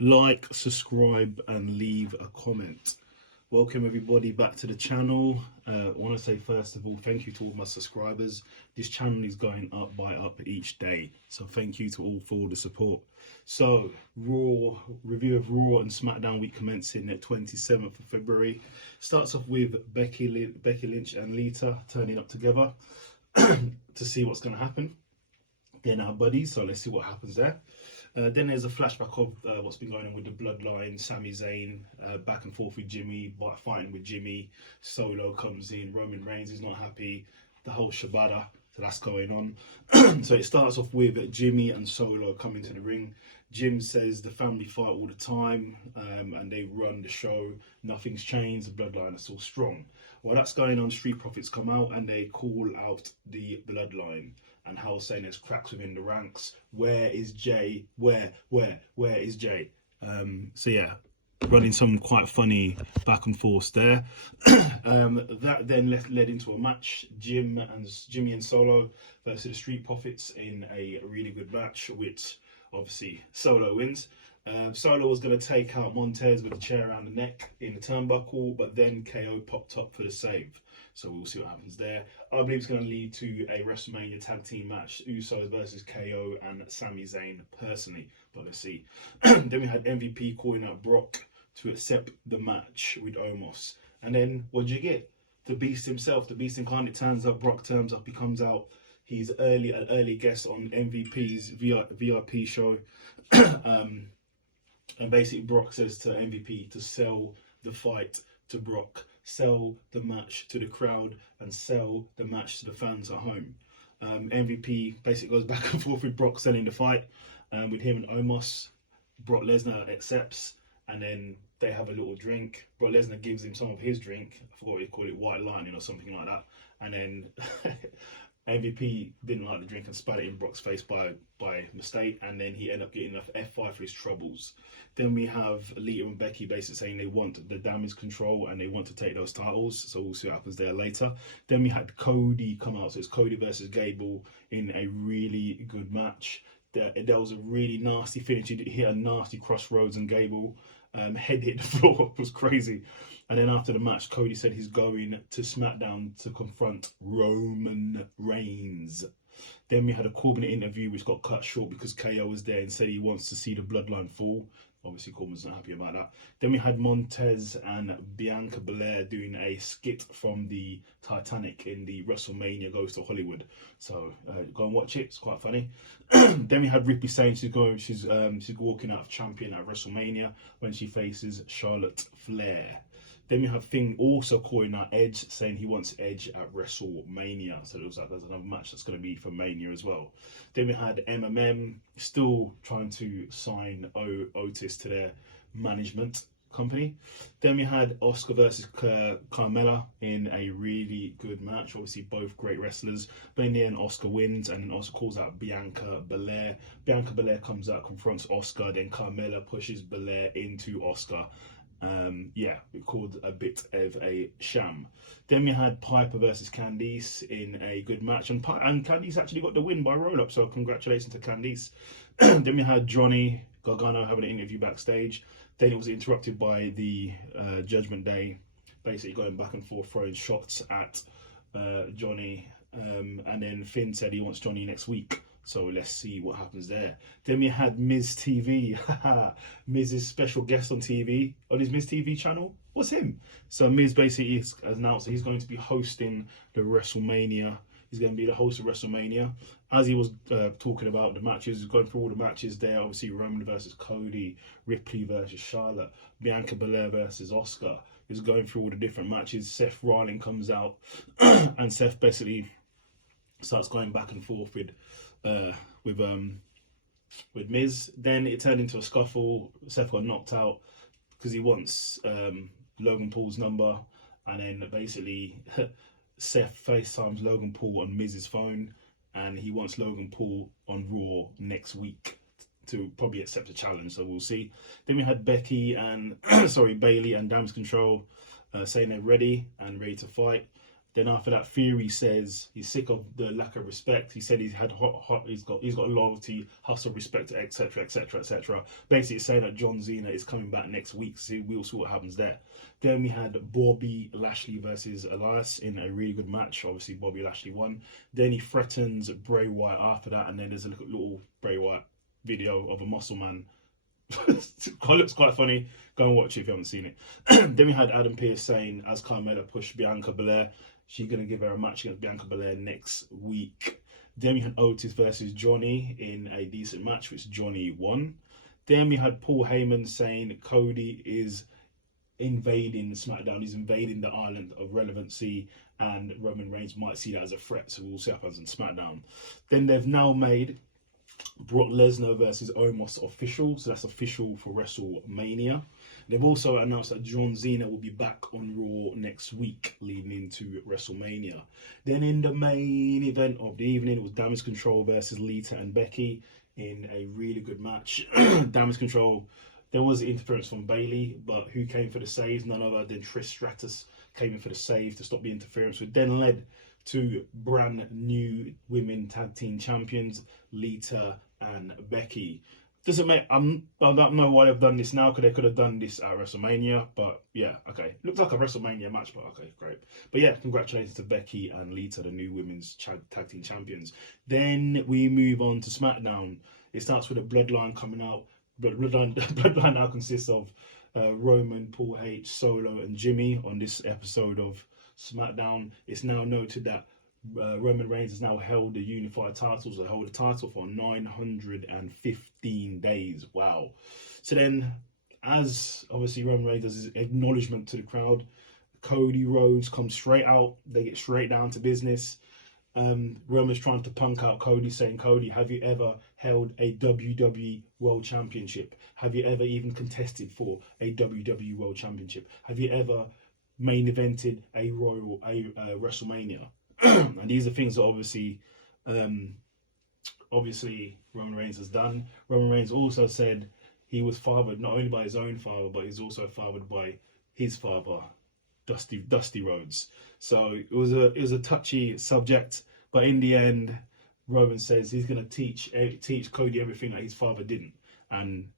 like, subscribe, and leave a comment. Welcome everybody back to the channel. I want to say first of all, thank you to all my subscribers. This channel is going up each day, so thank you to all for the support. So Raw review of Raw and Smackdown week commencing at 27th of February. Starts off with Becky Lynch and Lita turning up together to see what's going to happen. They're now buddies, so let's see what happens there. Then there's a flashback of what's been going on with the Bloodline. Sami Zayn back and forth with Jimmy, fighting with Jimmy. Solo comes in. Roman Reigns is not happy. The whole shabada, so that's going on. So it starts off with Jimmy and Solo coming to the ring. Jim says the family fight all the time, and they run the show. Nothing's changed. The Bloodline are still strong. While that's going on, Street Profits come out and they call out the Bloodline. And Hal saying there's cracks within the ranks. Where is Jay? Where is Jay? So yeah, running some quite funny back and forth there. That then led into a match. Jimmy and Solo versus the Street Profits in a really good match, which obviously Solo wins. Solo was going to take out Montez with a chair around the neck in the turnbuckle, but then KO popped up for the save. So we'll see what happens there. I believe it's going to lead to a WrestleMania tag team match, Usos versus KO and Sami Zayn personally, but let's see. Then we had MVP calling out Brock to accept the match with Omos. And then what did you get? The Beast himself, the Beast incarnate turns up, Brock turns up, he comes out. He's an early guest on MVP's VIP show. And basically Brock says to MVP to sell the fight to Brock, sell the match to the crowd, and sell the match to the fans at home. MVP basically goes back and forth with Brock selling the fight with him and Omos. Brock Lesnar accepts, and then they have a little drink. Brock Lesnar gives him some of his drink. I forgot what he called it, white lightning or something like that. And then MVP didn't like the drink and spat it in Brock's face by mistake, and then he ended up getting enough F5 for his troubles. Then we have Lita and Becky basically saying they want the damage control and they want to take those titles, so we'll see what happens there later. Then we had Cody come out, so it's Cody versus Gable in a really good match. There was a really nasty finish. He hit a nasty crossroads and Gable head hit the floor. It was crazy. And then after the match, Cody said he's going to SmackDown to confront Roman Reigns. Then we had a Corbin interview which got cut short because KO was there and said he wants to see the Bloodline fall. Obviously, Corbin's not happy about that. Then we had Montez and Bianca Belair doing a skit from the Titanic in the WrestleMania Goes to Hollywood. So go and watch it. It's quite funny. Then we had Ripley saying she's walking out of champion at WrestleMania when she faces Charlotte Flair. Then we have Finn also calling out Edge, saying he wants Edge at WrestleMania. So it looks like there's another match that's going to be for Mania as well. Then we had MMM still trying to sign Otis to their management company. Then we had Oscar versus Carmella in a really good match. Obviously both great wrestlers, but in the end Oscar wins, and then Oscar calls out Bianca Belair. Bianca Belair comes out, confronts Oscar, then Carmella pushes Belair into Oscar. It called a bit of a sham. Then we had Piper versus Candice in a good match, and Candice actually got the win by roll up, so congratulations to Candice. Then we had Johnny Gargano having an interview backstage. Then it was interrupted by the Judgment Day, basically going back and forth, throwing shots at Johnny, and then Finn said he wants Johnny next week. So let's see what happens there. Then we had Miz TV. Miz's special guest on TV, on his Miz TV channel, was him. So Miz basically has announced that he's going to be hosting the WrestleMania. He's going to be the host of WrestleMania. As he was talking about the matches, going through all the matches there, obviously Roman versus Cody, Ripley versus Charlotte, Bianca Belair versus Oscar. He's going through all the different matches. Seth Rollins comes out, and Seth basically starts going back and forth with Miz. Then it turned into a scuffle. Seth got knocked out because he wants Logan Paul's number, and then basically Seth FaceTimes Logan Paul on Miz's phone, and he wants Logan Paul on Raw next week to probably accept a challenge, so we'll see. Then we had Becky and Bailey and Damage Control saying they're ready to fight. Then after that, Fury says he's sick of the lack of respect. He said he's had he's got loyalty, hustle, respect, etc., etc., etc. Basically, it's saying that John Cena is coming back next week. So we'll see what happens there. Then we had Bobby Lashley versus Elias in a really good match. Obviously, Bobby Lashley won. Then he threatens Bray Wyatt after that, and then there's a little Bray Wyatt video of a muscle man. Looks quite funny. Go and watch it if you haven't seen it. Then we had Adam Pearce saying, as Carmella pushed Bianca Belair, she's going to give her a match against Bianca Belair next week. Then we had Otis versus Johnny in a decent match, which Johnny won. Then we had Paul Heyman saying Cody is invading SmackDown, he's invading the island of relevancy, and Roman Reigns might see that as a threat, so we'll see what happens in SmackDown. Then they've now made Brock Lesnar versus Omos official, so that's official for WrestleMania. They've also announced that John Cena will be back on Raw next week, leading into WrestleMania. Then in the main event of the evening, it was Damage Control versus Lita and Becky in a really good match. Damage Control, there was interference from Bayley, but who came for the save? None other than Trish Stratus came in for the save to stop the interference, which then led to brand new women tag team champions, Lita and Becky. Doesn't make I don't know why they've done this now, because they could have done this at WrestleMania, but yeah, okay. Looks like a WrestleMania match, but okay, great. But yeah, congratulations to Becky and Lita, the new women's tag team champions. Then we move on to SmackDown. It starts with a Bloodline coming out. Bloodline now consists of Roman, Paul H, Solo, and Jimmy on this episode of SmackDown. It's now noted that Roman Reigns has now held the unified titles. They hold the title for 915 days. Wow. So then, as obviously Roman Reigns does his acknowledgement to the crowd, Cody Rhodes comes straight out. They get straight down to business. Roman's trying to punk out Cody, saying, Cody, have you ever held a WWE World Championship? Have you ever even contested for a WWE World Championship? Have you ever main evented a WrestleMania? And these are things that obviously Roman Reigns has done. Roman Reigns also said he was fathered not only by his own father, but he's also fathered by his father, Dusty Rhodes. So it was a touchy subject, but in the end, Roman says he's going to teach Cody everything that his father didn't, and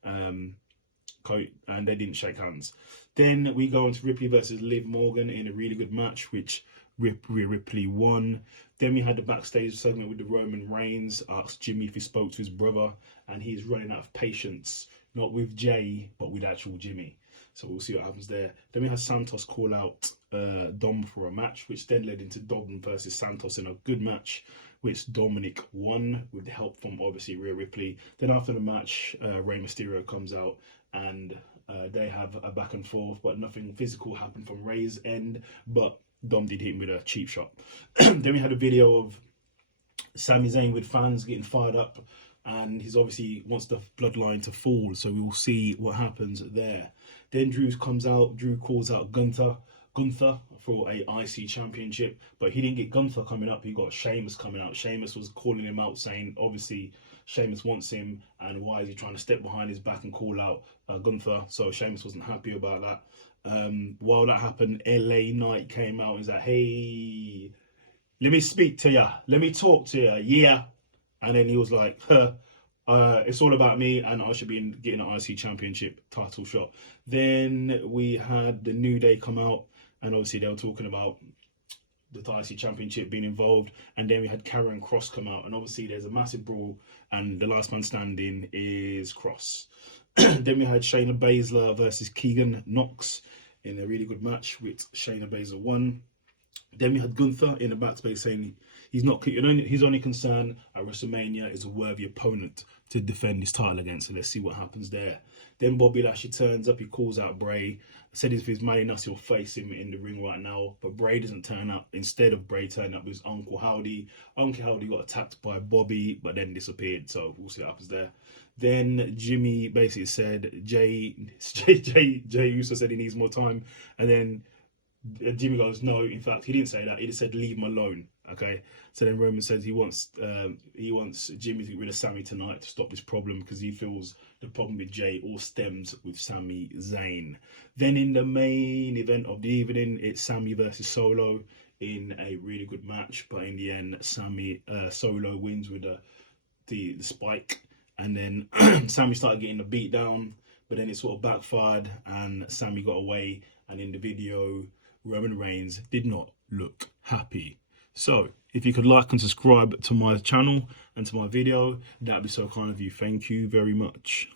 they didn't shake hands. Then we go on to Ripley versus Liv Morgan in a really good match, which Ripley won. Then we had the backstage segment with the Roman Reigns asked Jimmy if he spoke to his brother, and he's running out of patience, not with Jay, but with actual Jimmy. So we'll see what happens there. Then we had Santos call out Dom for a match, which then led into Dom versus Santos in a good match, which Dominic won with the help from obviously Rhea Ripley. Then after the match, Rey Mysterio comes out and they have a back and forth, but nothing physical happened from Rey's end, but Dom did hit him with a cheap shot. Then we had a video of Sami Zayn with fans getting fired up, and he's obviously wants the bloodline to fall, so we will see what happens there. Then Drew calls out Gunther for a IC championship, but he didn't get Gunther coming up, he got Sheamus coming out. Sheamus was calling him out, saying obviously Sheamus wants him, and why is he trying to step behind his back and call out Gunther? So Sheamus wasn't happy about that. While that happened, LA Knight came out and was like, hey, let me speak to ya, let me talk to ya, yeah. And then he was like, it's all about me, and I should be getting an IC championship title shot. Then we had the New Day come out, and obviously they were talking about the IC championship being involved. And then we had Karrion Kross come out, and obviously there's a massive brawl, and the last man standing is Kross. Then we had Shayna Baszler versus Keegan Knox in a really good match, which Shayna Baszler won. Then we had Gunther in the backspace saying his only concern at WrestleMania is a worthy opponent to defend his title against. So let's see what happens there. Then Bobby Lashley turns up. He calls out Bray. Said if he's mad enough, he'll face him in the ring right now. But Bray doesn't turn up. Instead of Bray turning up, it was Uncle Howdy. Uncle Howdy got attacked by Bobby, but then disappeared. So we'll see what happens there. Then Jimmy basically said Jay Uso said he needs more time, and then Jimmy goes, no, in fact, he didn't say that. He just said, leave him alone. Okay. So then Roman says he wants Jimmy to get rid of Sami tonight to stop this problem, because he feels the problem with Jay all stems with Sami Zayn. Then in the main event of the evening, it's Sami versus Solo in a really good match, but in the end, Solo wins with the spike, and then Sammy started getting the beat down, but then it sort of backfired, and Sammy got away. And in the video, Roman Reigns did not look happy. So if you could like and subscribe to my channel and to my video, that'd be so kind of you. Thank you very much.